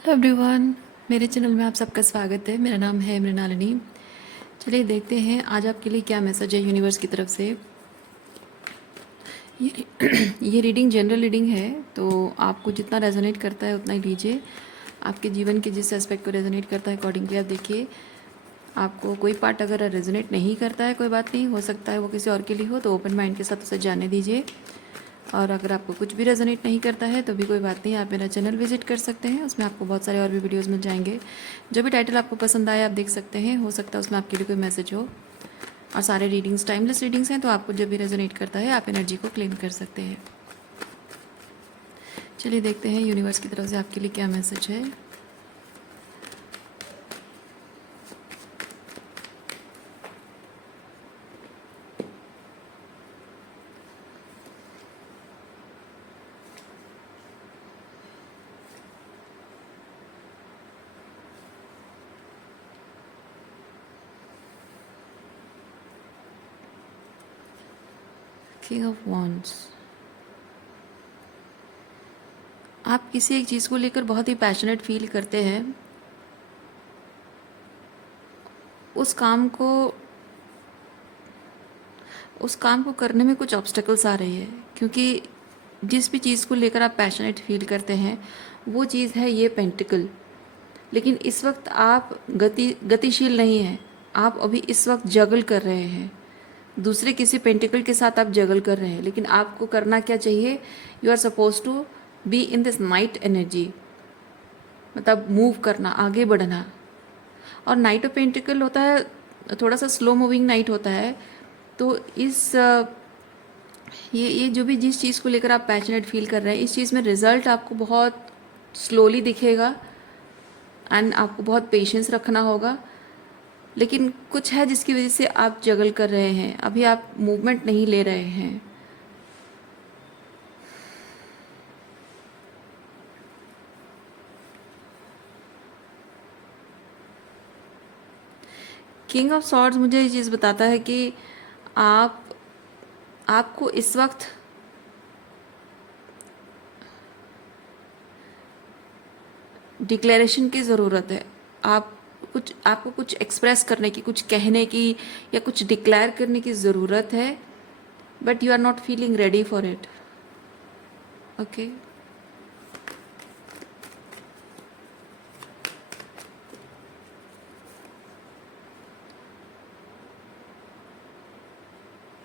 Hello everyone, मेरे channel में आप सबका स्वागत है। मेरा नाम है मृणालिनी। चलिए देखते हैं आज आपके लिए क्या मैसेज है यूनिवर्स की तरफ से। ये ये रीडिंग जनरल रीडिंग है, तो आपको जितना रेजोनेट करता है उतना ही लीजिए। आपके जीवन के जिस एस्पेक्ट को रेजोनेट करता है अकॉर्डिंगली आप देखिए। आपको कोई पार्ट अगर रेजोनेट नहीं करता है, कोई बात नहीं, हो सकता है वो किसी और के लिए हो, तो ओपन माइंड के साथ उसे जाने दीजिए। और अगर आपको कुछ भी रेजोनेट नहीं करता है तो भी कोई बात नहीं, आप मेरा चैनल विजिट कर सकते हैं। उसमें आपको बहुत सारे और भी वीडियोस मिल जाएंगे। जो भी टाइटल आपको पसंद आए आप देख सकते हैं, हो सकता है उसमें आपके लिए कोई मैसेज हो। और सारे रीडिंग्स टाइमलेस रीडिंग्स हैं, तो आपको जब भी रेजोनेट करता है आप एनर्जी को क्लेम कर सकते हैं। चलिए देखते हैं यूनिवर्स की तरफ से आपके लिए क्या मैसेज है। King of wands. आप किसी एक चीज़ को लेकर बहुत ही पैशनेट फील करते हैं। उस काम को उस काम को करने में कुछ ऑब्स्टेकल्स आ रही है, क्योंकि जिस भी चीज़ को लेकर आप पैशनेट फील करते हैं वो चीज़ है ये पेंटिकल। लेकिन इस वक्त आप गतिशील नहीं हैं। आप अभी इस वक्त जगल कर रहे हैं, दूसरे किसी पेंटिकल के साथ आप जगल कर रहे हैं। लेकिन आपको करना क्या चाहिए? You are suppose to be in this night energy, मतलब मूव करना, आगे बढ़ना। और नाइट ऑफ पेंटिकल होता है थोड़ा सा स्लो मूविंग नाइट होता है। तो ये जो भी जिस चीज़ को लेकर आप पैशनेट फील कर रहे हैं, इस चीज़ में रिजल्ट आपको बहुत स्लोली दिखेगा एंड आपको बहुत पेशेंस रखना होगा। लेकिन कुछ है जिसकी वजह से आप जगल कर रहे हैं, अभी आप मूवमेंट नहीं ले रहे हैं। किंग ऑफ सॉर्ड्स मुझे ये चीज़ बताता है कि आप आपको इस वक्त डिक्लेरेशन की ज़रूरत है। आपको कुछ एक्सप्रेस करने की, कुछ कहने की या कुछ डिक्लेयर करने की ज़रूरत है, but you are not feeling ready for it. Okay,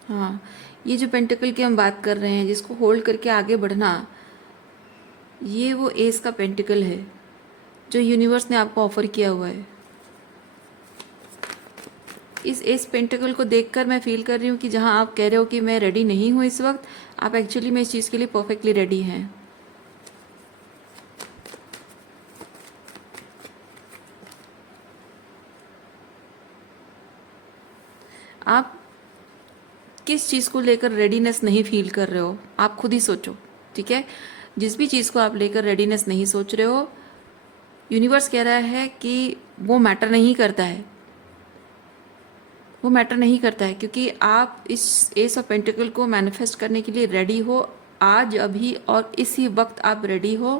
हाँ, ये जो पेंटिकल की हम बात कर रहे हैं, जिसको होल्ड करके आगे बढ़ना, ये वो एस का पेंटिकल है जो यूनिवर्स ने आपको ऑफर किया हुआ है। इस एस पेंटिकल को देखकर मैं फील कर रही हूँ कि जहाँ आप कह रहे हो कि मैं रेडी नहीं हूँ इस वक्त, आप एक्चुअली में इस चीज़ के लिए परफेक्टली रेडी हैं। आप किस चीज़ को लेकर रेडीनेस नहीं फील कर रहे हो, आप खुद ही सोचो। ठीक है, जिस भी चीज़ को आप लेकर रेडीनेस नहीं सोच रहे हो, यूनिवर्स कह रहा है कि वो मैटर नहीं करता है। वो मैटर नहीं करता है, क्योंकि आप इस एस ऑफ पेंटिकल को मैनिफेस्ट करने के लिए रेडी हो। आज, अभी और इसी वक्त आप रेडी हो।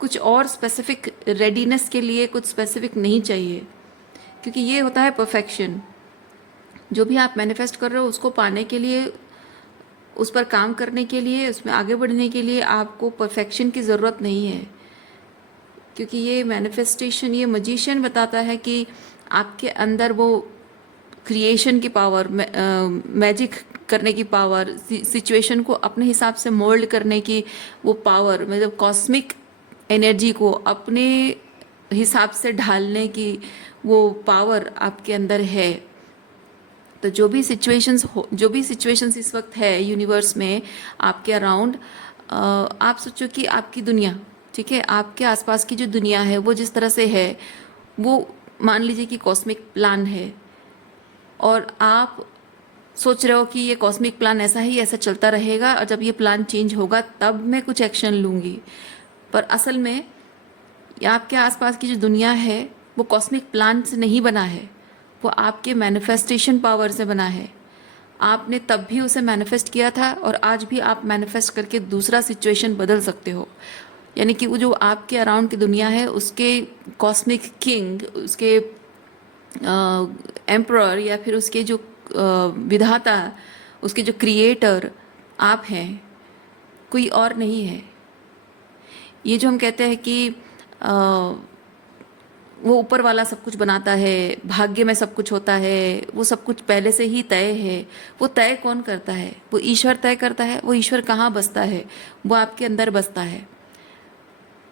कुछ और स्पेसिफिक रेडीनेस के लिए कुछ स्पेसिफिक नहीं चाहिए, क्योंकि ये होता है परफेक्शन। जो भी आप मैनिफेस्ट कर रहे हो उसको पाने के लिए, उस पर काम करने के लिए, उसमें आगे बढ़ने के लिए आपको परफेक्शन की ज़रूरत नहीं है। क्योंकि ये मैनिफेस्टेशन, ये मजिशियन बताता है कि आपके अंदर वो क्रिएशन की पावर, मैजिक करने की पावर, सिचुएशन को अपने हिसाब से मोल्ड करने की वो पावर, मतलब कॉस्मिक एनर्जी को अपने हिसाब से ढालने की वो पावर आपके अंदर है। तो जो भी सिचुएशंस इस वक्त है यूनिवर्स में आपके अराउंड, आप सोचो कि आपकी दुनिया, ठीक है, आपके आसपास की जो दुनिया है वो जिस तरह से है, वो मान लीजिए कि कॉस्मिक प्लान है। और आप सोच रहे हो कि ये कॉस्मिक प्लान ऐसा ही ऐसा चलता रहेगा, और जब ये प्लान चेंज होगा तब मैं कुछ एक्शन लूँगी। पर असल में आपके आसपास की जो दुनिया है वो कॉस्मिक प्लान से नहीं बना है, वो आपके मैनिफेस्टेशन पावर से बना है। आपने तब भी उसे मैनिफेस्ट किया था और आज भी आप मैनिफेस्ट करके दूसरा सिचुएशन बदल सकते हो। यानी कि वो जो आपके अराउंड की दुनिया है उसके कॉस्मिक किंग, उसके एम्परर, या फिर उसके जो विधाता, उसके जो क्रिएटर आप हैं, कोई और नहीं है। ये जो हम कहते हैं कि वो ऊपर वाला सब कुछ बनाता है, भाग्य में सब कुछ होता है, वो सब कुछ पहले से ही तय है, वो तय कौन करता है? वो ईश्वर तय करता है। वो ईश्वर कहाँ बसता है? वो आपके अंदर बसता है।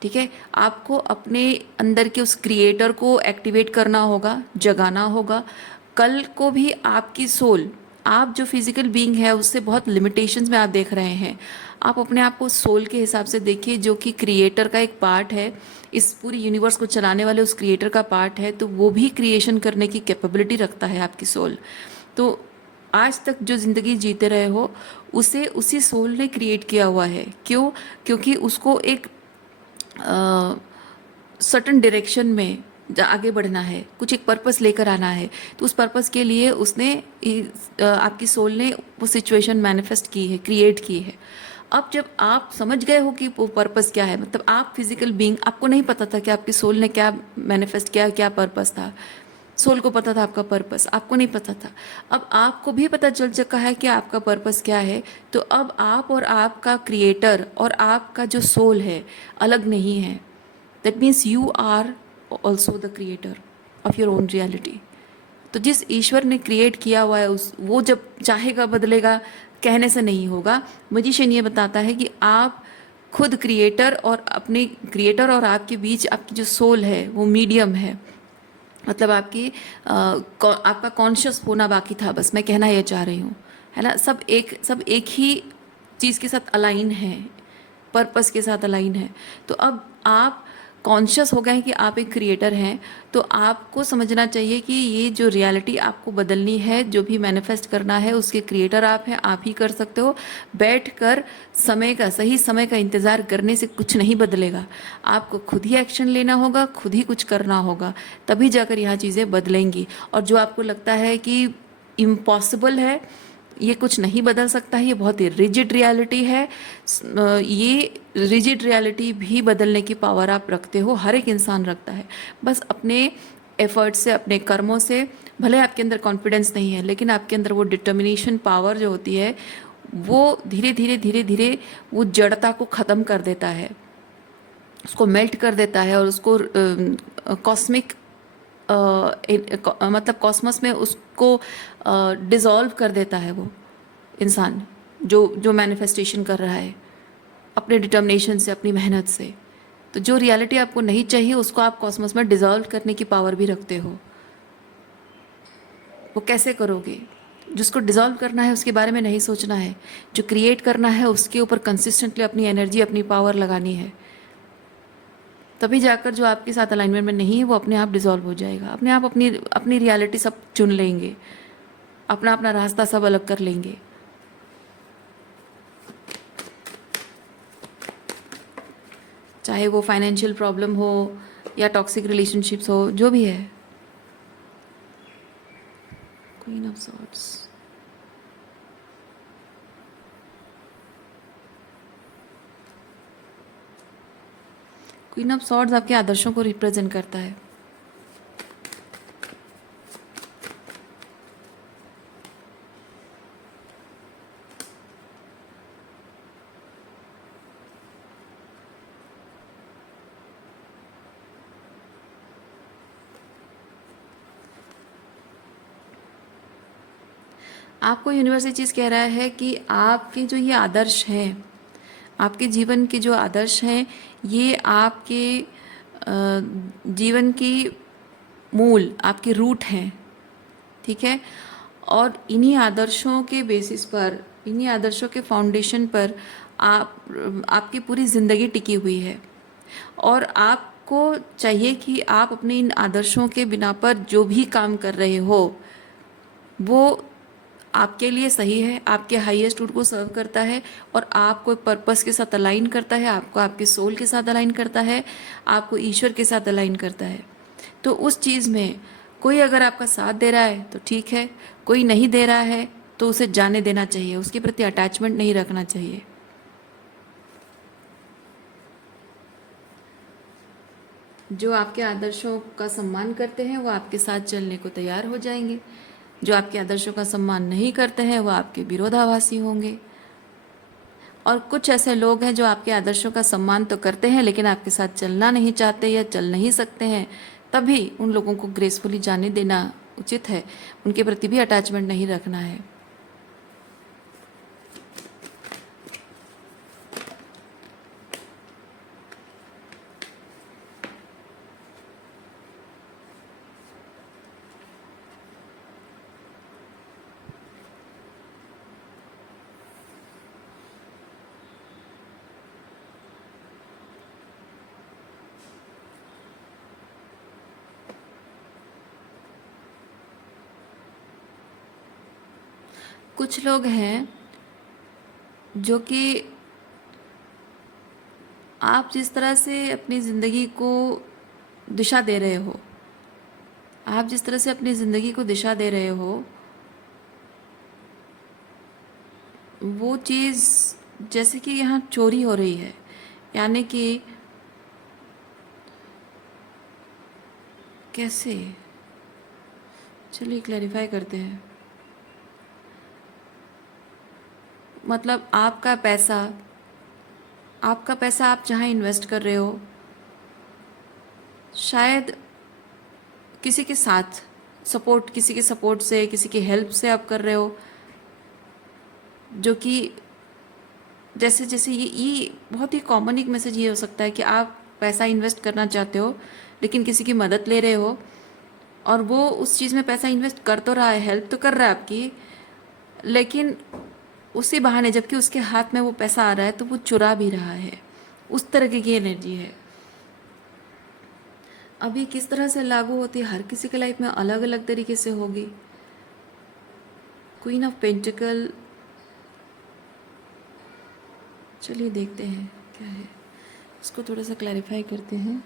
ठीक है, आपको अपने अंदर के उस क्रिएटर को एक्टिवेट करना होगा, जगाना होगा। कल को भी आपकी सोल, आप जो फिजिकल बीइंग है उससे बहुत लिमिटेशंस में आप देख रहे हैं, आप अपने आप को सोल के हिसाब से देखिए, जो कि क्रिएटर का एक पार्ट है, इस पूरी यूनिवर्स को चलाने वाले उस क्रिएटर का पार्ट है। तो वो भी क्रिएशन करने की कैपेबिलिटी रखता है आपकी सोल। तो आज तक जो ज़िंदगी जीते रहे हो उसे उसी सोल ने क्रिएट किया हुआ है। क्यों? क्योंकि उसको एक सर्टन डायरेक्शन में आगे बढ़ना है, कुछ एक पर्पस लेकर आना है। तो उस पर्पस के लिए उसने आपकी सोल ने वो सिचुएशन मैनिफेस्ट की है, क्रिएट की है। अब जब आप समझ गए हो कि वो पर्पस क्या है, मतलब आप फिजिकल बीइंग, आपको नहीं पता था कि आपकी सोल ने क्या मैनिफेस्ट किया, क्या पर्पस था। सोल को पता था आपका पर्पस, आपको नहीं पता था। अब आपको भी पता चल चुका है कि आपका पर्पस क्या है। तो अब आप और आपका क्रिएटर और आपका जो सोल है अलग नहीं है। That means you are also the creator of your own reality. तो जिस ईश्वर ने क्रिएट किया हुआ है उस, वो जब चाहेगा बदलेगा, कहने से नहीं होगा। मजिशियन ये बताता है कि आप खुद क्रिएटर और अपने क्रिएटर और आपके बीच आपकी जो सोल है वो मीडियम है। मतलब आपका कॉन्शियस होना बाकी था, बस मैं कहना ये चाह रही हूँ, है ना। सब एक ही चीज़ के साथ अलाइन है, पर्पस के साथ अलाइन है। तो अब आप कॉन्शियस हो गए हैं कि आप एक क्रिएटर हैं। तो आपको समझना चाहिए कि ये जो रियलिटी आपको बदलनी है, जो भी मैनिफेस्ट करना है, उसके क्रिएटर आप हैं, आप ही कर सकते हो। बैठकर सही समय का इंतज़ार करने से कुछ नहीं बदलेगा। आपको खुद ही एक्शन लेना होगा, खुद ही कुछ करना होगा, तभी जाकर यहाँ चीज़ें बदलेंगी। और जो आपको लगता है कि इम्पॉसिबल है, ये कुछ नहीं बदल सकता है, ये बहुत ही रिजिड रियलिटी है, ये रिजिड रियलिटी भी बदलने की पावर आप रखते हो, हर एक इंसान रखता है। बस अपने एफर्ट से, अपने कर्मों से, भले आपके अंदर कॉन्फिडेंस नहीं है, लेकिन आपके अंदर वो डिटर्मिनेशन पावर जो होती है, वो धीरे धीरे वो जड़ता को ख़त्म कर देता है, उसको मेल्ट कर देता है, और उसको कॉस्मिक मतलब कॉस्मस में उसको डिज़ोल्व कर देता है वो इंसान जो मैनिफेस्टेशन कर रहा है अपने डिटर्मिनेशन से, अपनी मेहनत से। तो जो रियलिटी आपको नहीं चाहिए उसको आप कॉस्मस में डिज़ोल्व करने की पावर भी रखते हो। वो कैसे करोगे? जिसको डिज़ोल्व करना है उसके बारे में नहीं सोचना है, जो क्रिएट करना है उसके ऊपर कंसिस्टेंटली अपनी एनर्जी, अपनी पावर लगानी है। तभी जाकर जो आपके साथ अलाइनमेंट में नहीं है वो अपने आप डिसॉल्व हो जाएगा। अपने आप अपनी रियलिटी सब चुन लेंगे, अपना अपना रास्ता सब अलग कर लेंगे। चाहे वो फाइनेंशियल प्रॉब्लम हो या टॉक्सिक रिलेशनशिप्स हो, जो भी है। Queen of swords, queen of swords आपके आदर्शों को रिप्रेजेंट करता है। आपको यूनिवर्स ये चीज़ कह रहा है कि आपके जो ये आदर्श हैं, आपके जीवन के जो आदर्श हैं, ये आपके जीवन की मूल, आपके रूट हैं। ठीक है, और इन्हीं आदर्शों के बेसिस पर, इन्हीं आदर्शों के फाउंडेशन पर आपकी पूरी ज़िंदगी टिकी हुई है। और आपको चाहिए कि आप अपने इन आदर्शों के बिना पर जो भी काम कर रहे हो वो आपके लिए सही है, आपके हाईएस्ट रूट को सर्व करता है, और आपको पर्पस के साथ अलाइन करता है, आपको आपके सोल के साथ अलाइन करता है, आपको ईश्वर के साथ अलाइन करता है। तो उस चीज़ में कोई अगर आपका साथ दे रहा है तो ठीक है, कोई नहीं दे रहा है तो उसे जाने देना चाहिए, उसके प्रति अटैचमेंट नहीं रखना चाहिए। जो आपके आदर्शों का सम्मान करते हैं वो आपके साथ चलने को तैयार हो जाएंगे, जो आपके आदर्शों का सम्मान नहीं करते हैं वो आपके विरोधाभासी होंगे। और कुछ ऐसे लोग हैं जो आपके आदर्शों का सम्मान तो करते हैं लेकिन आपके साथ चलना नहीं चाहते या चल नहीं सकते हैं, तभी उन लोगों को ग्रेसफुली जाने देना उचित है, उनके प्रति भी अटैचमेंट नहीं रखना है। कुछ लोग हैं जो कि आप जिस तरह से अपनी ज़िंदगी को दिशा दे रहे हो, आप जिस तरह से अपनी ज़िंदगी को दिशा दे रहे हो, वो चीज़ जैसे कि यहाँ चोरी हो रही है। यानी कि कैसे, चलिए क्लैरिफाई करते हैं। मतलब आपका पैसा आप जहाँ इन्वेस्ट कर रहे हो, शायद किसी के साथ सपोर्ट, किसी के सपोर्ट से, किसी की हेल्प से आप कर रहे हो, जो कि जैसे जैसे ये बहुत ही कॉमन एक मैसेज ये हो सकता है कि आप पैसा इन्वेस्ट करना चाहते हो लेकिन किसी की मदद ले रहे हो, और वो उस चीज़ में पैसा इन्वेस्ट कर तो रहा है, हेल्प तो कर रहा है आपकी, लेकिन उसी बहाने जबकि उसके हाथ में वो पैसा आ रहा है तो वो चुरा भी रहा है। उस तरह की एनर्जी है। अभी किस तरह से लागू होती है, हर किसी के लाइफ में अलग अलग तरीके से होगी। क्वीन ऑफ पेंटिकल, चलिए देखते हैं क्या है, इसको थोड़ा सा क्लैरिफाई करते हैं।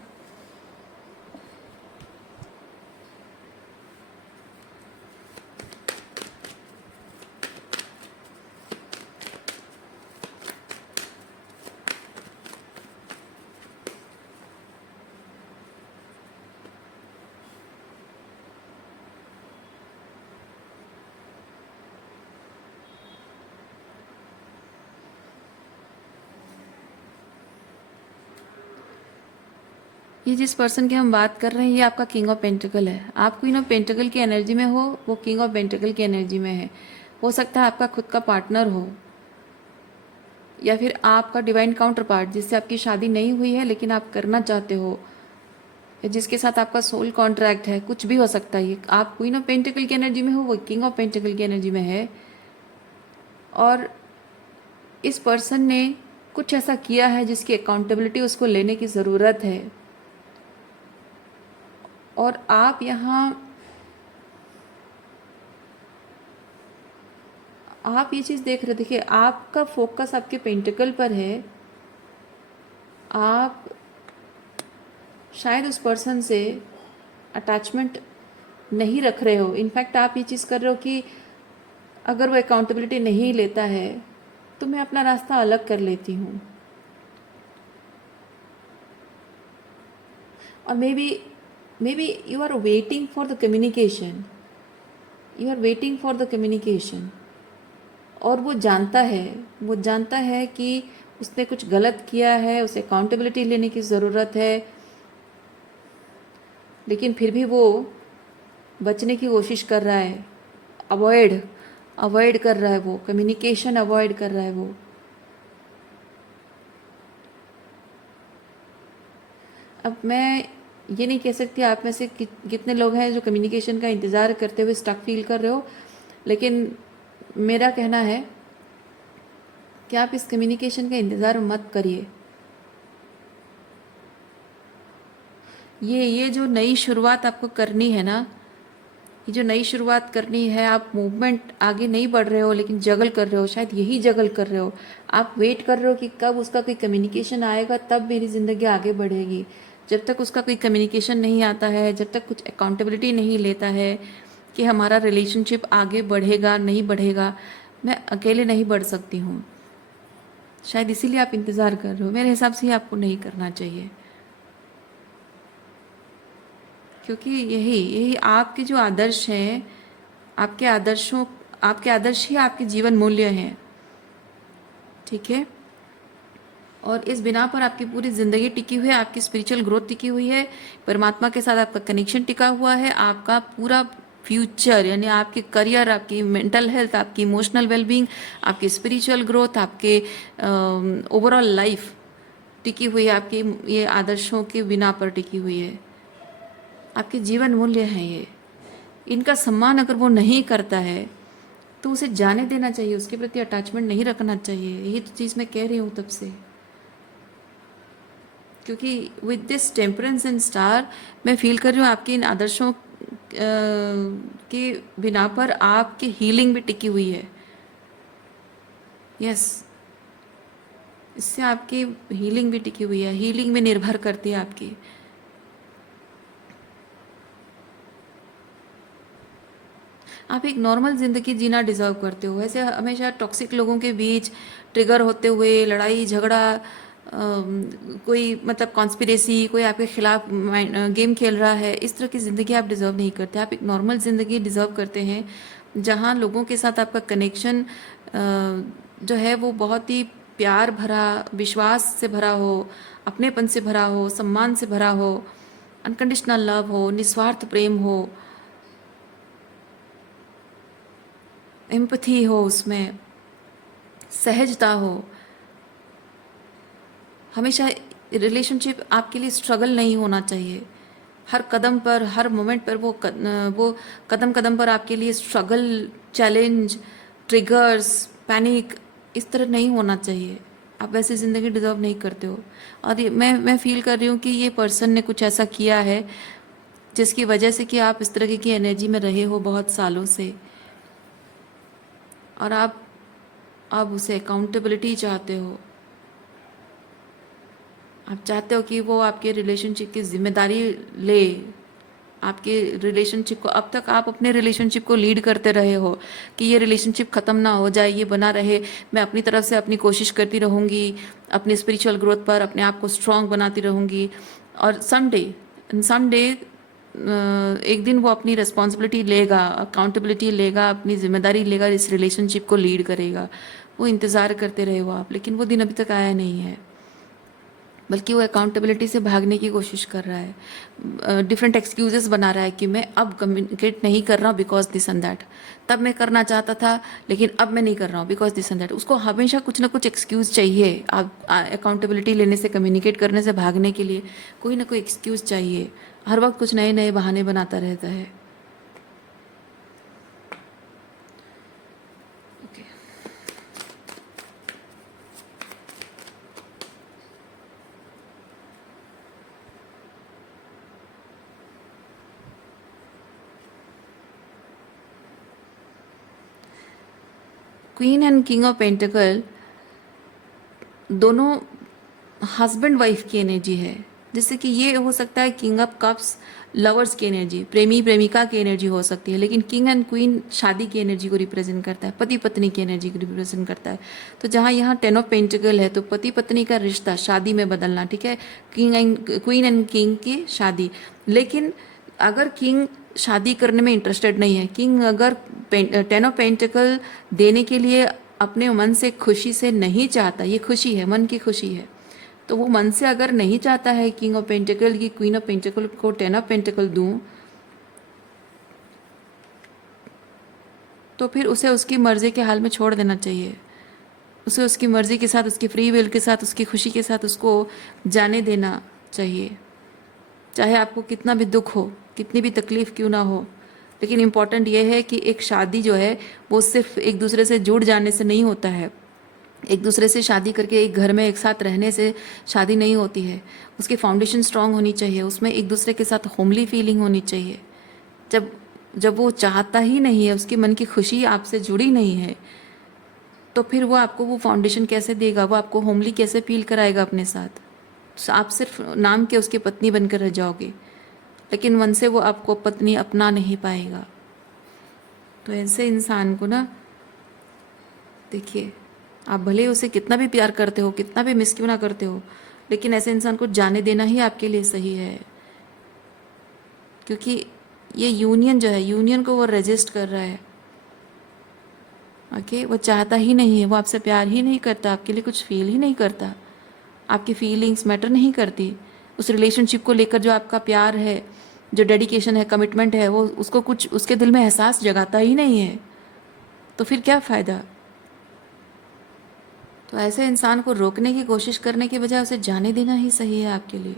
ये जिस पर्सन की हम बात कर रहे हैं ये आपका किंग ऑफ पेंटिकल है। आप क्वीन ऑफ पेंटिकल की एनर्जी में हो, वो किंग ऑफ पेंटिकल की एनर्जी में है। हो सकता है आपका खुद का पार्टनर हो, या फिर आपका डिवाइन काउंटर पार्ट जिससे आपकी शादी नहीं हुई है लेकिन आप करना चाहते हो, या जिसके साथ आपका सोल कॉन्ट्रैक्ट है, कुछ भी हो सकता है। आप क्वीन ऑफ पेंटिकल की एनर्जी में हो, वो किंग ऑफ पेंटिकल की एनर्जी में है, और इस पर्सन ने कुछ ऐसा किया है जिसकी अकाउंटेबिलिटी उसको लेने की ज़रूरत है। और आप यहाँ, आप ये चीज़ देख रहे, देखिए आपका फोकस आपके पेंटिकल पर है। आप शायद उस पर्सन से अटैचमेंट नहीं रख रहे हो। इनफैक्ट आप ये चीज़ कर रहे हो कि अगर वो अकाउंटेबिलिटी नहीं लेता है तो मैं अपना रास्ता अलग कर लेती हूँ। और maybe you are waiting for the communication, you are waiting for the communication. और वो जानता है कि उसने कुछ गलत किया है, उसे अकाउंटेबिलिटी लेने की ज़रूरत है, लेकिन फिर भी वो बचने की कोशिश कर रहा है, अवॉइड कर रहा है, वो कम्युनिकेशन अवॉइड कर रहा है वो। अब मैं ये नहीं कह सकती आप में से कितने लोग हैं जो कम्युनिकेशन का इंतज़ार करते हुए स्टक फील कर रहे हो, लेकिन मेरा कहना है कि आप इस कम्युनिकेशन का इंतज़ार मत करिए। ये जो नई शुरुआत आपको करनी है ना, ये जो नई शुरुआत करनी है, आप मूवमेंट आगे नहीं बढ़ रहे हो लेकिन जगल कर रहे हो, शायद यही जगल कर रहे हो। आप वेट कर रहे हो कि कब उसका कोई कम्युनिकेशन आएगा तब मेरी ज़िंदगी आगे बढ़ेगी। जब तक उसका कोई कम्युनिकेशन नहीं आता है, जब तक कुछ अकाउंटेबिलिटी नहीं लेता है कि हमारा रिलेशनशिप आगे बढ़ेगा नहीं बढ़ेगा, मैं अकेले नहीं बढ़ सकती हूँ। शायद इसीलिए आप इंतज़ार कर रहे हो। मेरे हिसाब से ही आपको नहीं करना चाहिए। क्योंकि यही यही आपके जो आदर्श हैं, आपके आदर्श ही आपके जीवन मूल्य हैं, ठीक है। और इस बिना पर आपकी पूरी ज़िंदगी टिकी हुई है, आपकी स्पिरिचुअल ग्रोथ टिकी हुई है, परमात्मा के साथ आपका कनेक्शन टिका हुआ है, आपका पूरा फ्यूचर यानी आपके करियर, आपकी मेंटल हेल्थ, आपकी इमोशनल वेलबींग, आपकी स्पिरिचुअल ग्रोथ, आपके ओवरऑल लाइफ टिकी हुई है आपके ये आदर्शों के बिना पर टिकी हुई है। आपके जीवन मूल्य हैं ये, इनका सम्मान अगर वो नहीं करता है तो उसे जाने देना चाहिए, उसके प्रति अटैचमेंट नहीं रखना चाहिए। यही तो चीज़ मैं कह रही हूँ तब से, क्योंकि with this temperance and star मैं फील कर रही हूँ आपके इन आदर्शों के बिना पर आपकी हीलिंग भी टिकी हुई है। यस, इससे आपकी हीलिंग भी टिकी हुई है, हीलिंग में निर्भर करती है आपकी। आप एक नॉर्मल ज़िंदगी जीना डिज़र्व करते हो। वैसे हमेशा टॉक्सिक लोगों के बीच ट्रिगर होते हुए लड़ाई झगड़ा, कोई मतलब कॉन्स्पिरेसी, कोई आपके खिलाफ गेम खेल रहा है, इस तरह की ज़िंदगी आप डिज़र्व नहीं करते। आप एक नॉर्मल ज़िंदगी डिज़र्व करते हैं जहाँ लोगों के साथ आपका कनेक्शन जो है वो बहुत ही प्यार भरा, विश्वास से भरा हो, अपनेपन से भरा हो, सम्मान से भरा हो, अनकंडीशनल लव हो, निस्वार्थ प्रेम हो, एम्पथी हो, उसमें सहजता हो। हमेशा रिलेशनशिप आपके लिए स्ट्रगल नहीं होना चाहिए। हर कदम पर, हर मोमेंट पर वो कदम कदम पर आपके लिए स्ट्रगल, चैलेंज, ट्रिगर्स, पैनिक इस तरह नहीं होना चाहिए। आप वैसी ज़िंदगी डिज़र्व नहीं करते हो। और मैं फील कर रही हूँ कि ये पर्सन ने कुछ ऐसा किया है जिसकी वजह से कि आप इस तरह की एनर्जी में रहे हो बहुत सालों से, और आप उसे अकाउंटेबिलिटी चाहते हो। आप चाहते हो कि वो आपके रिलेशनशिप की जिम्मेदारी ले, आपके रिलेशनशिप को। अब तक आप अपने रिलेशनशिप को लीड करते रहे हो कि ये रिलेशनशिप ख़त्म ना हो जाए, ये बना रहे, मैं अपनी तरफ से अपनी कोशिश करती रहूँगी, अपनी स्पिरिचुअल ग्रोथ पर अपने आप को स्ट्रॉन्ग बनाती रहूँगी। और समडे एक दिन वो अपनी रिस्पॉन्सिबिलिटी लेगा, अकाउंटेबिलिटी लेगा, अपनी जिम्मेदारी लेगा, इस रिलेशनशिप को लीड करेगा। वो इंतज़ार करते रहे हो आप, लेकिन वो दिन अभी तक आया नहीं है, बल्कि वो अकाउंटेबिलिटी से भागने की कोशिश कर रहा है। डिफरेंट एक्सक्यूजेस बना रहा है कि मैं अब कम्युनिकेट नहीं कर रहा हूँ बिकॉज दिस एंड दैट, तब मैं करना चाहता था लेकिन अब मैं नहीं कर रहा हूँ बिकॉज दिस एंड दैट। उसको हमेशा कुछ ना कुछ एक्सक्यूज़ चाहिए। आप अकाउंटेबिलिटी लेने से, कम्युनिकेट करने से भागने के लिए कोई ना कोई एक्सक्यूज़ चाहिए। हर वक्त कुछ नए नए बहाने बनाता रहता है। Queen and king of pentacle दोनों हस्बैंड वाइफ की एनर्जी है, जैसे कि ये हो सकता है किंग ऑफ कप्स लवर्स की एनर्जी, प्रेमी प्रेमिका की एनर्जी हो सकती है, लेकिन किंग एंड क्वीन शादी की एनर्जी को रिप्रेजेंट करता है, पति पत्नी की एनर्जी को रिप्रेजेंट करता है। तो जहाँ यहाँ 10 ऑफ पेंटिकल है तो पति पत्नी का रिश्ता शादी में बदलना, ठीक है, क्वीन एंड किंग की शादी। लेकिन अगर किंग शादी करने में इंटरेस्टेड नहीं है, किंग अगर 10 ऑफ पेंटिकल देने के लिए अपने मन से खुशी से नहीं चाहता, ये खुशी है, मन की खुशी है, तो वो मन से अगर नहीं चाहता है किंग ऑफ पेंटिकल की क्वीन ऑफ पेंटिकल को 10 ऑफ पेंटिकल दूं, तो फिर उसे उसकी मर्जी के हाल में छोड़ देना चाहिए। उसे उसकी मर्जी के साथ, उसकी फ्री विल के साथ, उसकी खुशी के साथ उसको जाने देना चाहिए, चाहे आपको कितना भी दुख हो, कितनी भी तकलीफ क्यों ना हो। लेकिन इम्पॉर्टेंट ये है कि एक शादी जो है वो सिर्फ एक दूसरे से जुड़ जाने से नहीं होता है। एक दूसरे से शादी करके एक घर में एक साथ रहने से शादी नहीं होती है। उसकी फाउंडेशन स्ट्रांग होनी चाहिए, उसमें एक दूसरे के साथ होमली फीलिंग होनी चाहिए। जब जब वो चाहता ही नहीं है, उसके मन की खुशी आपसे जुड़ी नहीं है, तो फिर वो आपको वो फाउंडेशन कैसे देगा, वो आपको होमली कैसे फील कराएगा अपने साथ। आप सिर्फ नाम के उसकी पत्नी बनकर रह जाओगे, लेकिन मन से वो आपको पत्नी अपना नहीं पाएगा। तो ऐसे इंसान को ना, देखिए, आप भले उसे कितना भी प्यार करते हो, कितना भी मिस क्यों ना करते हो, लेकिन ऐसे इंसान को जाने देना ही आपके लिए सही है। क्योंकि ये यूनियन जो है, यूनियन को वो रेजिस्ट कर रहा है। ओके, वो चाहता ही नहीं है, वो आपसे प्यार ही नहीं करता, आपके लिए कुछ फील ही नहीं करता, आपकी फीलिंग्स मैटर नहीं करती। उस रिलेशनशिप को लेकर जो आपका प्यार है, जो डेडिकेशन है, कमिटमेंट है, वो उसको कुछ उसके दिल में एहसास जगाता ही नहीं है। तो फिर क्या फ़ायदा? तो ऐसे इंसान को रोकने की कोशिश करने के बजाय उसे जाने देना ही सही है आपके लिए।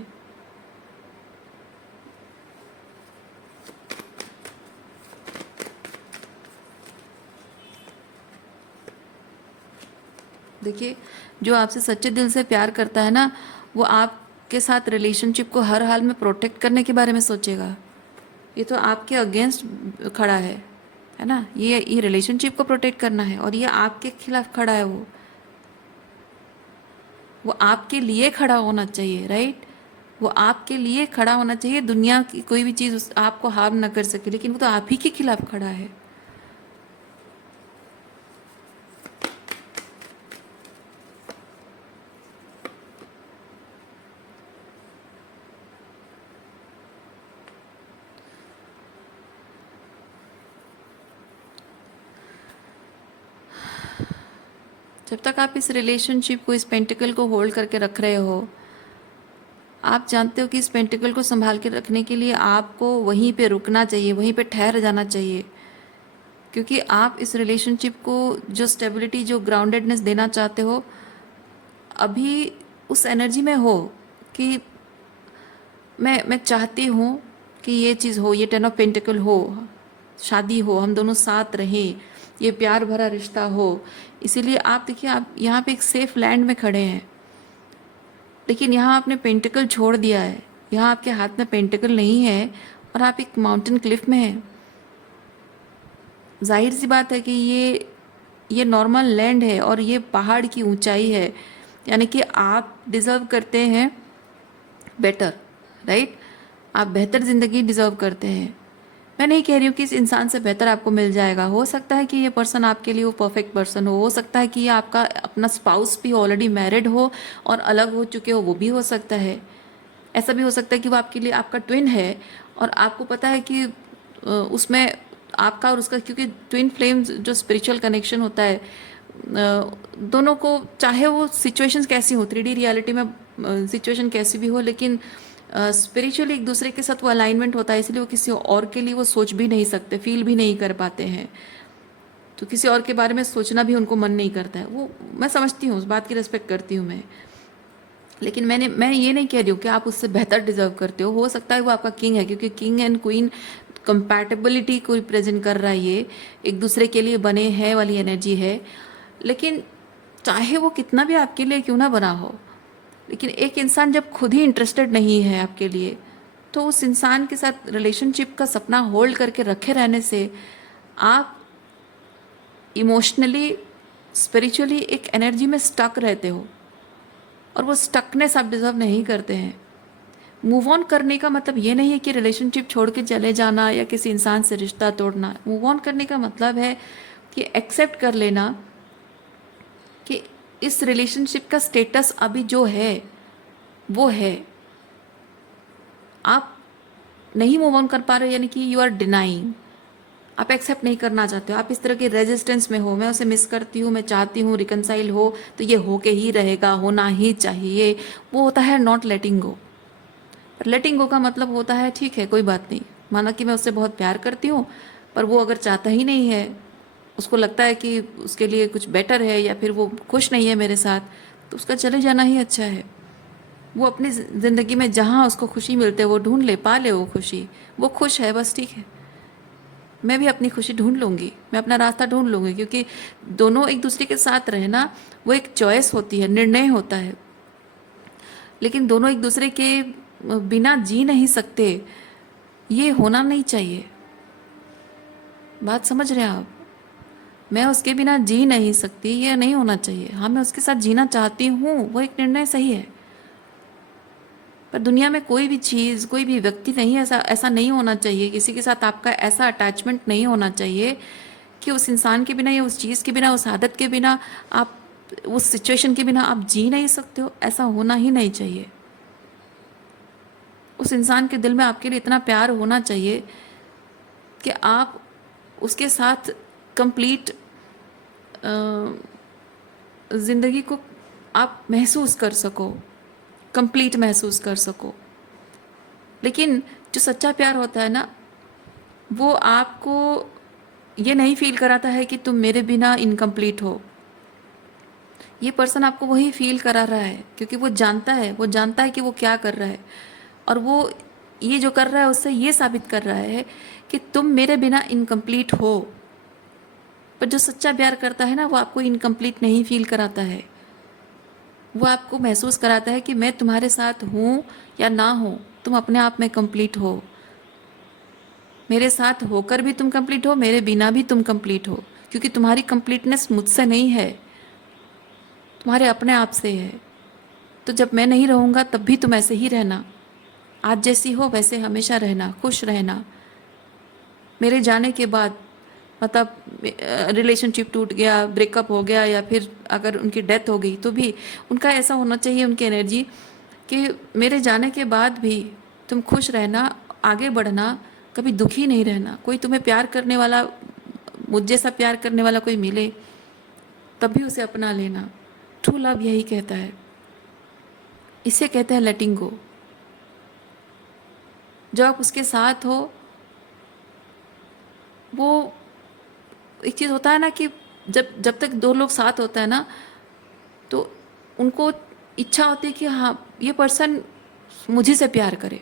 देखिए, जो आपसे सच्चे दिल से प्यार करता है ना, वो आपके साथ रिलेशनशिप को हर हाल में प्रोटेक्ट करने के बारे में सोचेगा। ये तो आपके अगेंस्ट खड़ा है ना? ये रिलेशनशिप को प्रोटेक्ट करना है और ये आपके खिलाफ खड़ा है। वो आपके लिए खड़ा होना चाहिए, राइट? वो आपके लिए खड़ा होना चाहिए, दुनिया की कोई भी चीज़ आपको हार्म ना कर सके, लेकिन वो तो आप ही के खिलाफ खड़ा है। जब तक आप इस रिलेशनशिप को, इस पेंटिकल को होल्ड करके रख रहे हो, आप जानते हो कि इस पेंटिकल को संभाल के रखने के लिए आपको वहीं पे रुकना चाहिए, वहीं पे ठहर जाना चाहिए। क्योंकि आप इस रिलेशनशिप को जो स्टेबिलिटी, जो ग्राउंडेडनेस देना चाहते हो, अभी उस एनर्जी में हो कि मैं चाहती हूँ कि ये चीज़ हो, ये 10 ऑफ पेंटिकल हो, शादी हो, हम दोनों साथ रहें, ये प्यार भरा रिश्ता हो। इसीलिए आप देखिए, आप यहाँ पे एक सेफ लैंड में खड़े हैं, लेकिन यहाँ आपने पेंटिकल छोड़ दिया है। यहाँ आपके हाथ में पेंटिकल नहीं है और आप एक माउंटेन क्लिफ में हैं। जाहिर सी बात है कि ये नॉर्मल लैंड है और ये पहाड़ की ऊंचाई है, यानी कि आप डिज़र्व करते हैं बेटर, राइट? आप बेहतर ज़िंदगी डिज़र्व करते हैं। मैं नहीं कह रही हूँ कि इस इंसान से बेहतर आपको मिल जाएगा। हो सकता है कि ये पर्सन आपके लिए वो परफेक्ट पर्सन हो सकता है कि ये आपका अपना स्पाउस भी ऑलरेडी मैरिड हो और अलग हो चुके हो, वो भी हो सकता है। ऐसा भी हो सकता है कि वो आपके लिए आपका ट्विन है और आपको पता है कि उसमें आपका और उसका, क्योंकि ट्विन फ्लेम्स जो स्पिरिचुअल कनेक्शन होता है, दोनों को, चाहे वो सिचुएशंस कैसी हो, 3D रियलिटी में सिचुएशन कैसी भी हो, लेकिन स्पिरिचुअली एक दूसरे के साथ वो अलाइनमेंट होता है, इसलिए वो किसी और के लिए वो सोच भी नहीं सकते, फील भी नहीं कर पाते हैं। तो किसी और के बारे में सोचना भी उनको मन नहीं करता है। वो मैं समझती हूँ, उस बात की रिस्पेक्ट करती हूँ मैं, लेकिन मैं ये नहीं कह रही हूँ कि आप उससे बेहतर डिजर्व करते हो सकता है वो आपका किंग है, क्योंकि किंग एंड क्वीन कंपैटिबिलिटी को रिप्रेजेंट कर रहा है, ये एक दूसरे के लिए बने हैं वाली एनर्जी है। लेकिन चाहे वो कितना भी आपके लिए क्यों ना बना हो, लेकिन एक इंसान जब खुद ही इंटरेस्टेड नहीं है आपके लिए, तो उस इंसान के साथ रिलेशनशिप का सपना होल्ड करके रखे रहने से आप इमोशनली, स्पिरिचुअली एक एनर्जी में स्टक रहते हो और वो स्टकनेस आप डिजर्व नहीं करते हैं। मूव ऑन करने का मतलब ये नहीं है कि रिलेशनशिप छोड़ के चले जाना या किसी इंसान से रिश्ता तोड़ना। मूव ऑन करने का मतलब है कि एक्सेप्ट कर लेना कि इस रिलेशनशिप का स्टेटस अभी जो है वो है। आप नहीं मूव ऑन कर पा रहे, यानी कि यू आर डिनाइंग, आप एक्सेप्ट नहीं करना चाहते हो, आप इस तरह के रेजिस्टेंस में हो। मैं उसे मिस करती हूँ, मैं चाहती हूँ रिकनसाइल हो, तो ये होके ही रहेगा, होना ही चाहिए। वो होता है नॉट लेटिंग गो। पर लेटिंग गो का मतलब होता है ठीक है, कोई बात नहीं, माना कि मैं उससे बहुत प्यार करती हूँ, पर वो अगर चाहता ही नहीं है, उसको लगता है कि उसके लिए कुछ बेटर है या फिर वो खुश नहीं है मेरे साथ, तो उसका चले जाना ही अच्छा है। वो अपनी ज़िंदगी में जहाँ उसको खुशी मिलते वो ढूंढ ले, पा ले वो खुशी, वो खुश है, बस ठीक है। मैं भी अपनी खुशी ढूंढ लूँगी, मैं अपना रास्ता ढूंढ लूँगी, क्योंकि दोनों एक दूसरे के साथ रहना वो एक चॉइस होती है, निर्णय होता है। लेकिन दोनों एक दूसरे के बिना जी नहीं सकते, ये होना नहीं चाहिए। बात समझ रहे हैं आप? मैं उसके बिना जी नहीं सकती, ये नहीं होना चाहिए। हाँ, मैं उसके साथ जीना चाहती हूँ, वो एक निर्णय सही है, पर दुनिया में कोई भी चीज़, कोई भी व्यक्ति नहीं, ऐसा नहीं होना चाहिए, किसी के साथ आपका ऐसा अटैचमेंट नहीं होना चाहिए कि उस इंसान के बिना या उस चीज़ के बिना, उस आदत के बिना, आप उस सिचुएशन के बिना आप जी नहीं सकते हो। ऐसा होना ही नहीं चाहिए। उस इंसान के दिल में आपके लिए इतना प्यार होना चाहिए कि आप उसके साथ कंप्लीट ज़िंदगी को आप महसूस कर सको, कंप्लीट महसूस कर सको। लेकिन जो सच्चा प्यार होता है ना, वो आपको ये नहीं फील कराता है कि तुम मेरे बिना इनकम्प्लीट हो। ये पर्सन आपको वही फील करा रहा है, क्योंकि वो जानता है कि वो क्या कर रहा है, और वो ये जो कर रहा है उससे ये साबित कर रहा है कि तुम मेरे बिना इनकम्प्लीट हो। पर जो सच्चा प्यार करता है ना, वो आपको इनकम्प्लीट नहीं फील कराता है। वो आपको महसूस कराता है कि मैं तुम्हारे साथ हूँ या ना हूँ, तुम अपने आप में कंप्लीट हो। मेरे साथ होकर भी तुम कंप्लीट हो, मेरे बिना भी तुम कंप्लीट हो, क्योंकि तुम्हारी कंप्लीटनेस मुझसे नहीं है, तुम्हारे अपने आप से है। तो जब मैं नहीं रहूँगा तब भी तुम ऐसे ही रहना, आज जैसी हो वैसे हमेशा रहना, खुश रहना। मेरे जाने के बाद मतलब रिलेशनशिप टूट गया, ब्रेकअप हो गया, या फिर अगर उनकी डेथ हो गई तो भी उनका ऐसा होना चाहिए, उनकी एनर्जी, कि मेरे जाने के बाद भी तुम खुश रहना, आगे बढ़ना, कभी दुखी नहीं रहना। कोई तुम्हें प्यार करने वाला, मुझ जैसा प्यार करने वाला कोई मिले तब भी उसे अपना लेना। ट्रू लव यही कहता है, इसे कहते हैं लेटिंग गो। जब आप उसके साथ हो, वो एक चीज़ होता है ना कि जब जब तक दो लोग साथ होता है ना, तो उनको इच्छा होती है कि हाँ, ये पर्सन मुझे से प्यार करे,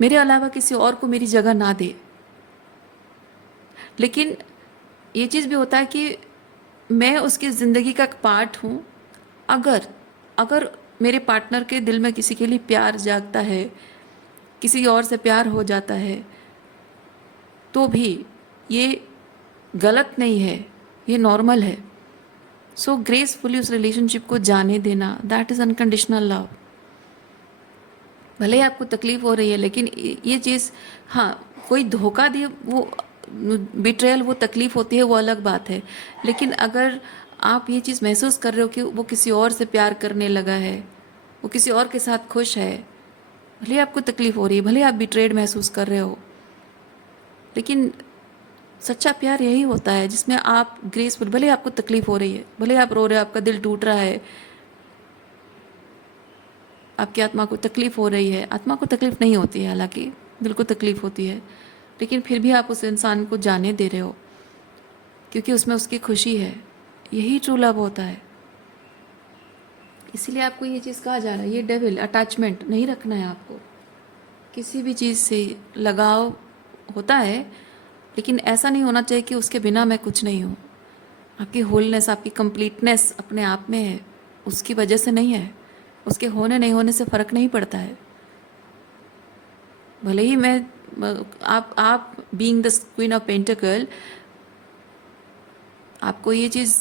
मेरे अलावा किसी और को मेरी जगह ना दे। लेकिन ये चीज़ भी होता है कि मैं उसकी ज़िंदगी का एक पार्ट हूँ। अगर अगर मेरे पार्टनर के दिल में किसी के लिए प्यार जागता है, किसी और से प्यार हो जाता है, तो भी ये गलत नहीं है, ये नॉर्मल है। सो ग्रेसफुली उस रिलेशनशिप को जाने देना, दैट इज़ अनकंडीशनल लव। भले ही आपको तकलीफ़ हो रही है, लेकिन ये चीज़, हाँ, कोई धोखा दिए, वो बिट्रेयल, वो तकलीफ़ होती है, वो अलग बात है। लेकिन अगर आप ये चीज़ महसूस कर रहे हो कि वो किसी और से प्यार करने लगा है, वो किसी और के साथ खुश है, भले ही आपको तकलीफ़ हो रही है, भले ही आप बिट्रेड महसूस कर रहे हो, लेकिन सच्चा प्यार यही होता है जिसमें आप ग्रेसफुल, भले ही आपको तकलीफ़ हो रही है, भले ही आप रो रहे हो, आपका दिल टूट रहा है, आपकी आत्मा को तकलीफ़ हो रही है। आत्मा को तकलीफ़ नहीं होती है, हालांकि दिल को तकलीफ़ होती है, लेकिन फिर भी आप उस इंसान को जाने दे रहे हो, क्योंकि उसमें उसकी खुशी है। यही ट्रू लव होता है। इसीलिए आपको ये चीज़ कहा जा रहा है, ये डेविल अटैचमेंट नहीं रखना है आपको। किसी भी चीज़ से लगाव होता है, लेकिन ऐसा नहीं होना चाहिए कि उसके बिना मैं कुछ नहीं हूँ। आपकी होलनेस, आपकी कंप्लीटनेस अपने आप में है, उसकी वजह से नहीं है। उसके होने नहीं होने से फ़र्क नहीं पड़ता है। भले ही मैं, आप being the queen of pentacle, आपको ये चीज़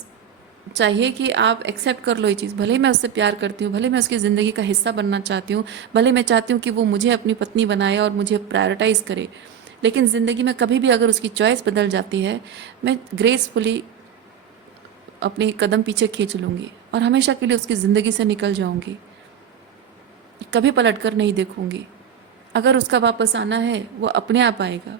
चाहिए कि आप एक्सेप्ट कर लो ये चीज़। भले ही मैं उससे प्यार करती हूँ, भले मैं उसकी ज़िंदगी का हिस्सा बनना चाहती हूँ, भले मैं चाहती हूँ कि वो मुझे अपनी पत्नी बनाए और मुझे प्रायोरिटाइज़ करे, लेकिन ज़िंदगी में कभी भी अगर उसकी चॉइस बदल जाती है, मैं ग्रेसफुली अपनी कदम पीछे खींच लूँगी और हमेशा के लिए उसकी ज़िंदगी से निकल जाऊँगी। कभी पलट कर नहीं देखूँगी। अगर उसका वापस आना है, वो अपने आप आएगा।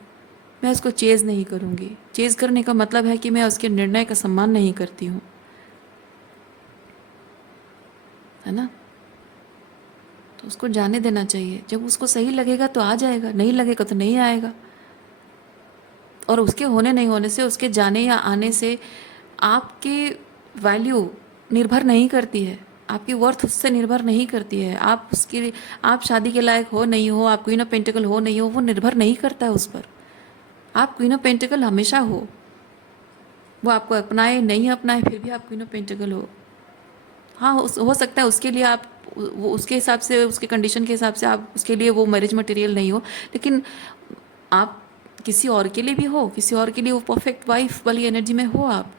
मैं उसको चेज़ नहीं करूँगी। चेज़ करने का मतलब है कि मैं उसके निर्णय का सम्मान नहीं करती हूँ, है ना। तो उसको जाने देना चाहिए। जब उसको सही लगेगा तो आ जाएगा, नहीं लगेगा तो नहीं आएगा। और उसके होने नहीं होने से, उसके जाने या आने से आपकी वैल्यू निर्भर नहीं करती है, आपकी वर्थ उससे निर्भर नहीं करती है। आप शादी के लायक हो नहीं हो, आप क्वीन ऑफ पेंटिकल हो नहीं हो, वो निर्भर नहीं करता है उस पर। आप क्वीन ऑफ पेंटिकल हमेशा हो। वो आपको अपनाए नहीं अपनाए, फिर भी आप क्वीन ऑफ पेंटिकल हो। हाँ, हो सकता है उसके लिए आप, वो उसके हिसाब से, उसके कंडीशन के हिसाब से आप उसके लिए वो मैरिज मटेरियल नहीं हो, लेकिन आप किसी और के लिए भी हो, किसी और के लिए वो परफेक्ट वाइफ वाली एनर्जी में हो आप।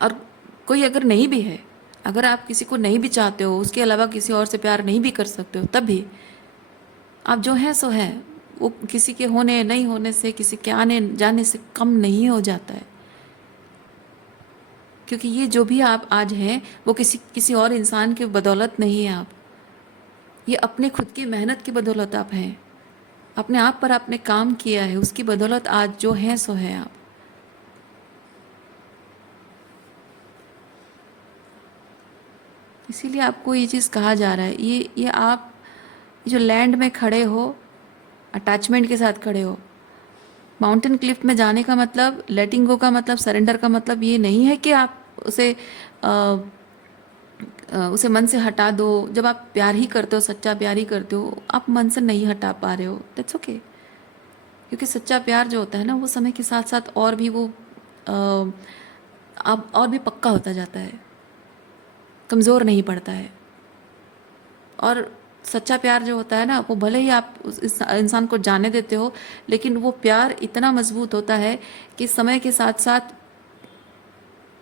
और कोई अगर नहीं भी है, अगर आप किसी को नहीं भी चाहते हो, उसके अलावा किसी और से प्यार नहीं भी कर सकते हो, तब भी आप जो हैं सो हैं। वो किसी के होने नहीं होने से, किसी के आने जाने से कम नहीं हो जाता है। क्योंकि ये जो भी आप आज हैं वो किसी किसी और इंसान की बदौलत नहीं है। आप ये अपने खुद की मेहनत की बदौलत आप हैं। अपने आप पर आपने काम किया है, उसकी बदौलत आज जो हैं सो हैं आप। इसीलिए आपको ये चीज़ कहा जा रहा है, ये आप जो लैंड में खड़े हो, अटैचमेंट के साथ खड़े हो। माउंटेन क्लिफ में जाने का मतलब, लेटिंग गो का मतलब, सरेंडर का मतलब ये नहीं है कि आप उसे मन से हटा दो। जब आप प्यार ही करते हो, सच्चा प्यार ही करते हो, आप मन से नहीं हटा पा रहे हो, दैट्स ओके। क्योंकि सच्चा प्यार जो होता है ना, वो समय के साथ साथ और भी वो अब और भी पक्का होता जाता है, कमज़ोर नहीं पड़ता है। और सच्चा प्यार जो होता है ना, वो भले ही आप इस इंसान को जाने देते हो, लेकिन वो प्यार इतना मजबूत होता है कि समय के साथ साथ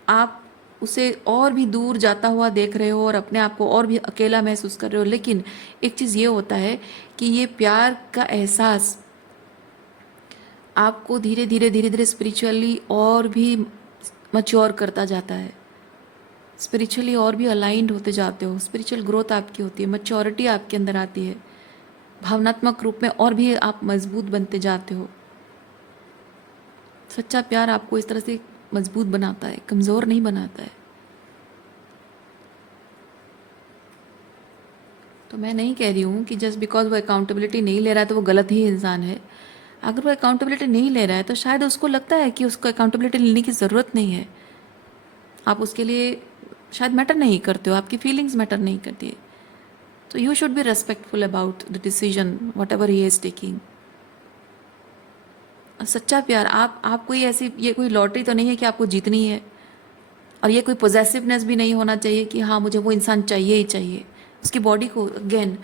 आप उसे और भी दूर जाता हुआ देख रहे हो और अपने आप को और भी अकेला महसूस कर रहे हो। लेकिन एक चीज़ ये होता है कि ये प्यार का एहसास आपको धीरे धीरे धीरे धीरे स्पिरिचुअली और भी मच्योर करता जाता है। स्पिरिचुअली और भी अलाइंड होते जाते हो, स्पिरिचुअल ग्रोथ आपकी होती है, मैच्योरिटी आपके अंदर आती है, भावनात्मक रूप में और भी आप मजबूत बनते जाते हो। सच्चा प्यार आपको इस तरह से मजबूत बनाता है, कमज़ोर नहीं बनाता है। तो मैं नहीं कह रही हूँ कि जस्ट बिकॉज वो अकाउंटेबिलिटी नहीं ले रहा है तो वो गलत ही इंसान है। अगर वो अकाउंटेबिलिटी नहीं ले रहा है तो शायद उसको लगता है कि उसको अकाउंटेबिलिटी लेने की ज़रूरत नहीं है। आप उसके लिए शायद मैटर नहीं करते हो, आपकी फीलिंग्स मैटर नहीं करती है। तो you should be respectful about the decision what ever he is taking. सच्चा प्यार, आप कोई ऐसी, ये कोई लॉटरी तो नहीं है कि आपको जीतनी है। और ये कोई पोजेसिवनेस भी नहीं होना चाहिए कि हाँ मुझे वो इंसान चाहिए ही चाहिए। उसकी बॉडी को, अगेन,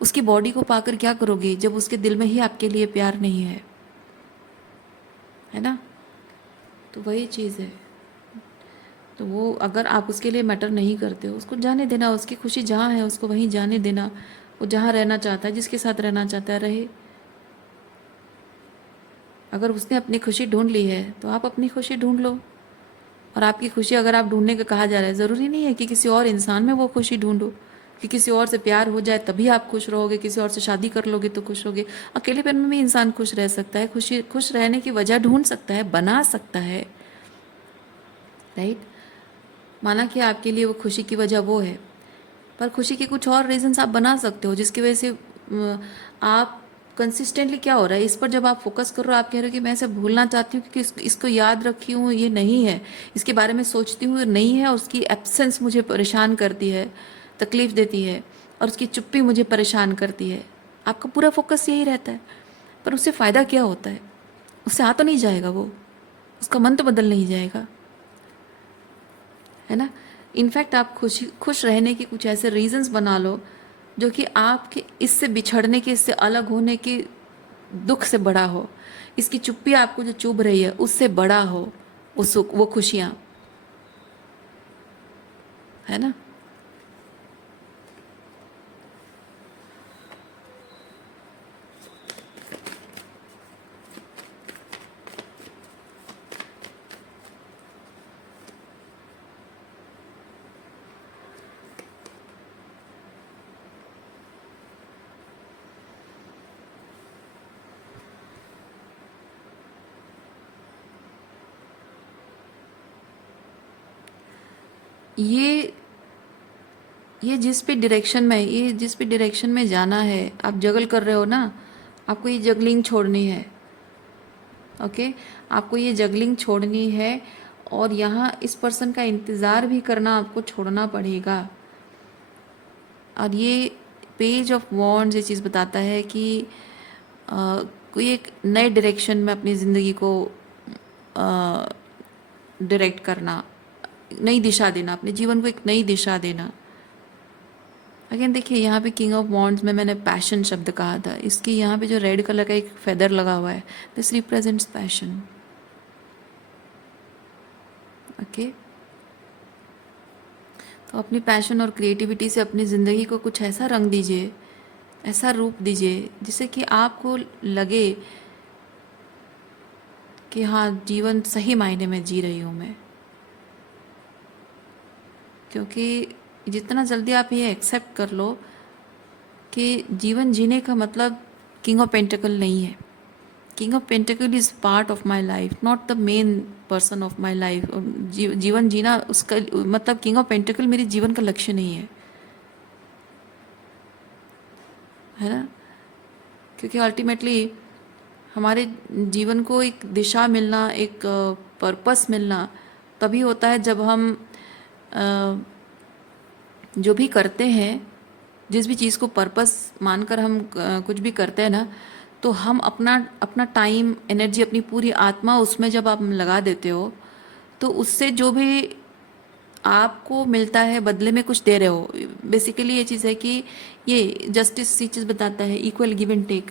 उसकी बॉडी को पाकर क्या करोगे जब उसके दिल में ही आपके लिए प्यार नहीं है ना? तो वही चीज़ है। तो वो अगर आप उसके लिए मैटर नहीं करते हो, उसको जाने देना, उसकी खुशी जहाँ है उसको वहीं जाने देना। वो जहाँ रहना चाहता है, जिसके साथ रहना चाहता है, रहे। अगर उसने अपनी खुशी ढूंढ ली है तो आप अपनी खुशी ढूंढ लो। और आपकी खुशी अगर आप ढूंढने का कहा जा रहा है, ज़रूरी नहीं है कि किसी और इंसान में वो खुशी ढूंढो, कि किसी और से प्यार हो जाए तभी आप खुश रहोगे, किसी और से शादी कर लोगे तो खुश होगे। अकेलेपन में भी इंसान खुश रह सकता है, खुश रहने की वजह ढूंढ सकता है, बना सकता है, राइट? माना कि आपके लिए वो खुशी की वजह वो है, पर खुशी के कुछ और रीजंस आप बना सकते हो जिसकी वजह से आप कंसिस्टेंटली, क्या हो रहा है इस पर जब आप फोकस कर रहे हो, आप कह रहे हो कि मैं इसे भूलना चाहती हूँ क्योंकि इसको याद रखी हूँ, ये नहीं है, इसके बारे में सोचती हूँ, नहीं है, उसकी एब्सेंस मुझे परेशान करती है, तकलीफ देती है, और उसकी चुप्पी मुझे परेशान करती है। आपका पूरा फोकस यही रहता है, पर उससे फ़ायदा क्या होता है? उससे आ तो नहीं जाएगा वो, उसका मन तो बदल नहीं जाएगा, है ना? इनफैक्ट आप खुश रहने के कुछ ऐसे रीजंस बना लो जो कि आपके इससे बिछड़ने के, इससे अलग होने के दुख से बड़ा हो, इसकी चुप्पी आपको जो चुभ रही है उससे बड़ा हो वो सुख, वो खुशियाँ, है ना? ये ये जिस भी डायरेक्शन में जाना है, आप जगल कर रहे हो ना, आपको ये जगलिंग छोड़नी है। ओके, आपको ये जगलिंग छोड़नी है और यहाँ इस पर्सन का इंतज़ार भी करना आपको छोड़ना पड़ेगा। और ये पेज ऑफ वॉन्ड्स ये चीज़ बताता है कि कोई एक नए डायरेक्शन में अपनी ज़िंदगी को डायरेक्ट करना, नई दिशा देना, अपने जीवन को एक नई दिशा देना। अगेन देखिए, यहाँ पे किंग ऑफ वॉन्ड्स में मैंने पैशन शब्द कहा था, इसकी यहाँ पे जो रेड कलर का एक फेदर लगा हुआ है, दिस रिप्रेजेंट्स पैशन। ओके, तो अपनी पैशन और क्रिएटिविटी से अपनी ज़िंदगी को कुछ ऐसा रंग दीजिए, ऐसा रूप दीजिए जिससे कि आपको लगे कि हाँ, जीवन सही मायने में जी रही हूँ मैं। क्योंकि जितना जल्दी आप ये एक्सेप्ट कर लो कि जीवन जीने का मतलब किंग ऑफ पेंटिकल नहीं है। King of pentacle is part of my life, not the main person of my life. जीवन जीना उसका मतलब किंग ऑफ पेंटिकल मेरे जीवन का लक्ष्य नहीं है ना। क्योंकि अल्टीमेटली हमारे जीवन को एक दिशा मिलना, एक पर्पस मिलना तभी होता है जब हम अ, जो भी करते हैं, जिस भी चीज़ को पर्पस मानकर हम कुछ भी करते हैं ना, तो हम अपना अपना टाइम, एनर्जी, अपनी पूरी आत्मा उसमें जब आप लगा देते हो तो उससे जो भी आपको मिलता है बदले में कुछ दे रहे हो। बेसिकली ये चीज़ है कि ये जस्टिस ये चीज़ बताता है, equal give and take,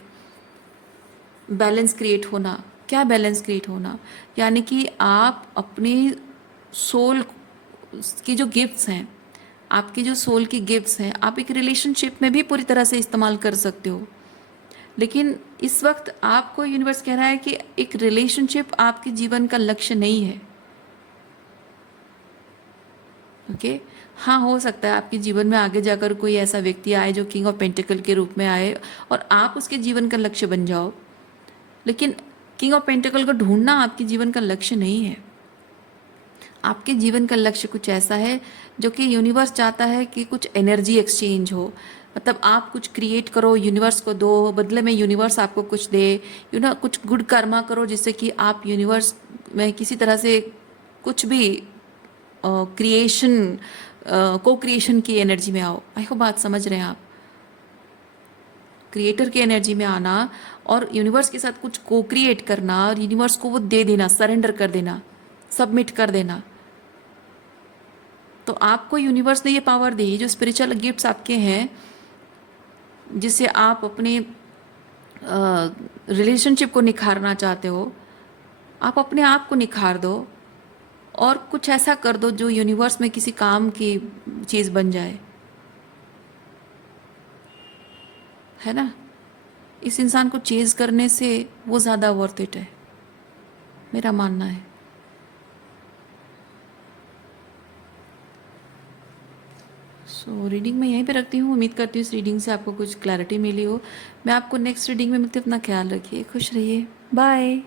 balance create होना। क्या बैलेंस क्रिएट होना? यानी कि आप अपनी सोल की जो गिफ्ट्स हैं, आपकी जो सोल की गिफ्ट्स हैं, आप एक रिलेशनशिप में भी पूरी तरह से इस्तेमाल कर सकते हो। लेकिन इस वक्त आपको यूनिवर्स कह रहा है कि एक रिलेशनशिप आपके जीवन का लक्ष्य नहीं है। ओके हाँ, हो सकता है आपके जीवन में आगे जाकर कोई ऐसा व्यक्ति आए जो किंग ऑफ पेंटिकल के रूप में आए और आप उसके जीवन का लक्ष्य बन जाओ, लेकिन किंग ऑफ पेंटिकल को ढूंढना आपके जीवन का लक्ष्य नहीं है। आपके जीवन का लक्ष्य कुछ ऐसा है जो कि यूनिवर्स चाहता है कि कुछ एनर्जी एक्सचेंज हो। मतलब आप कुछ क्रिएट करो, यूनिवर्स को दो, बदले में यूनिवर्स आपको कुछ दे। कुछ गुड कर्मा करो जिससे कि आप यूनिवर्स में किसी तरह से कुछ भी क्रिएशन, को क्रिएशन की एनर्जी में आओ। आई होप बात समझ रहे हैं आप। क्रिएटर की एनर्जी में आना और यूनिवर्स के साथ कुछ को क्रिएट करना और यूनिवर्स को वो दे देना, सरेंडर कर देना, सबमिट कर देना। तो आपको यूनिवर्स ने ये पावर दी, जो स्पिरिचुअल गिफ्ट्स आपके हैं, जिससे आप अपने रिलेशनशिप को निखारना चाहते हो, आप अपने आप को निखार दो और कुछ ऐसा कर दो जो यूनिवर्स में किसी काम की चीज़ बन जाए, है ना। इस इंसान को चेज करने से वो ज़्यादा वर्थ इट है, मेरा मानना है। सो रीडिंग मैं यहीं पे रखती हूँ। उम्मीद करती हूँ इस रीडिंग से आपको कुछ क्लैरिटी मिली हो। मैं आपको नेक्स्ट रीडिंग में मिलती हूँ। अपना ख्याल रखिए, खुश रहिए, बाय।